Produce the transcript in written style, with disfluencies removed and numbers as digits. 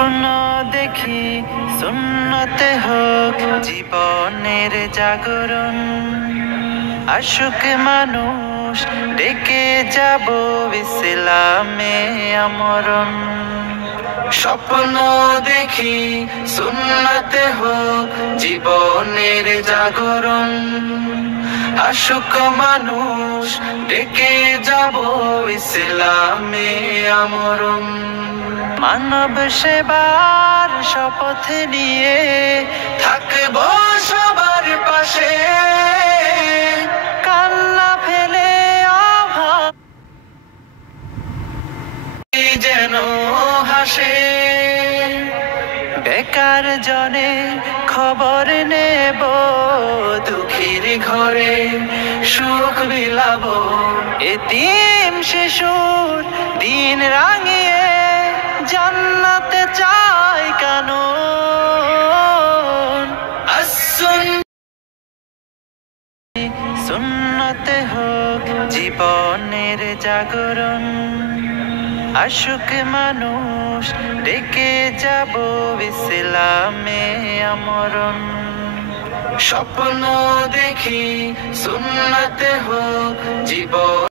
স্বপ্ন দেখি সুন্নতে হোক জীবনের জাগরণ, আশুক মানুষ ডেকে যাব ইসলামে আমরণ। স্বপ্ন দেখি সুন্নতে হোক জীবনের জাগরণ, আশুক মানুষ ডেকে যাব ইসলামে আমরণ। মানব সেবার শপথ নিয়ে থাকব সবার পাশে, কান্না ফেলে যেন হাসে। বেকার জনে খবর নেব, দুঃখীর ঘরে সুখ বিলাব, এতিম শিশুর দিন রাঙিয়ে জান্নাতে চাই কানুন। সুন্নতে হোক জীবনের জাগরণ, আশুক মানুষ ডেকে যাব ইসলামে আমরণ। স্বপ্ন দেখি সুন্নতে হোক জীবন